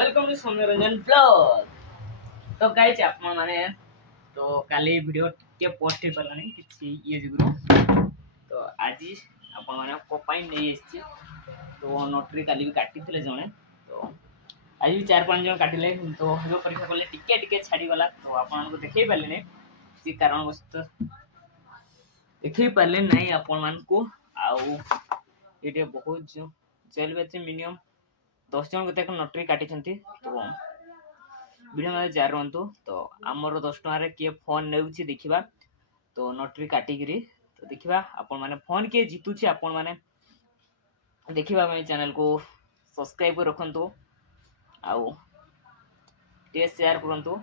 Welcome to Soumyaranjan blog. तो guys आपण माने तो काली वीडियो टिके पोस्ट हे परलानी किछि ये जुगु तो आज आपण माने कोपाई नै एछि तो नोटरी काली भी काटी थिले जणे तो आज भी 4-5 जण काटिले तो हेलो परीक्षा करले टिके टिके छाडी गला तो आपण को देखै पाले नै सी कारण वस्तु देखै पाले नै आपण मान को आउ एटे बहुत जेल बेचे मिनिमम 10 जन को नोटरी काटी तो वीडियो में जार रुहतु तो आमर 10 टकर किए फोन नेउछि देखिबा तो नोटरी काटिकी तो देखिबा आपण माने फोन किए जीतुछि आपण माने देखिबा मैं चैनल को सब्सक्राइब कर रखंतु आउ टे शेयर करंतु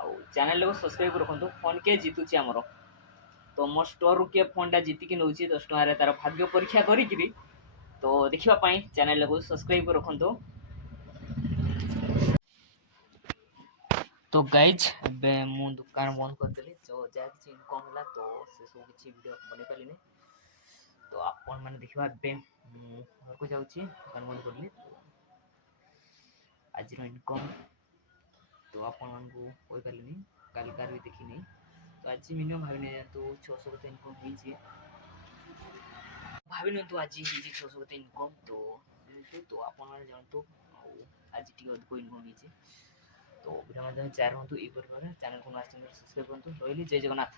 आउ चैनल को सब्सक्राइब कर रखंतु फोन किए जीतुछि हमरो तो मो स्टोर के फोन टा जीतिकी नउछि 10 टकर तार भाग्य परीक्षा करिकरी तो देखिबा पई चैनल को सब्सक्राइब कर रखंतु। तो गाइज बे मु दुकान बंद कर देली तो जा किसी इनकम होला तो से सब किसी वीडियो बने पालिनी तो आपण माने देखिबा बे घर को जाउची दुकान बंद करली तो आज रो इनकम तो आपण मान को कोइ पालिनी काल कार भी देखिनी तो आज मिनिमम भाबिने तो 600 रुपए इनकम हिची भाबिने तो आज हिची 600 रुपए इनकम तो आपण माने जानतो आज टी अधिक इनकम हिची तो वीडियो माध्यम चार हूँ ये चैनल को सब्सक्राइब करूँ रही जय जगन्नाथ।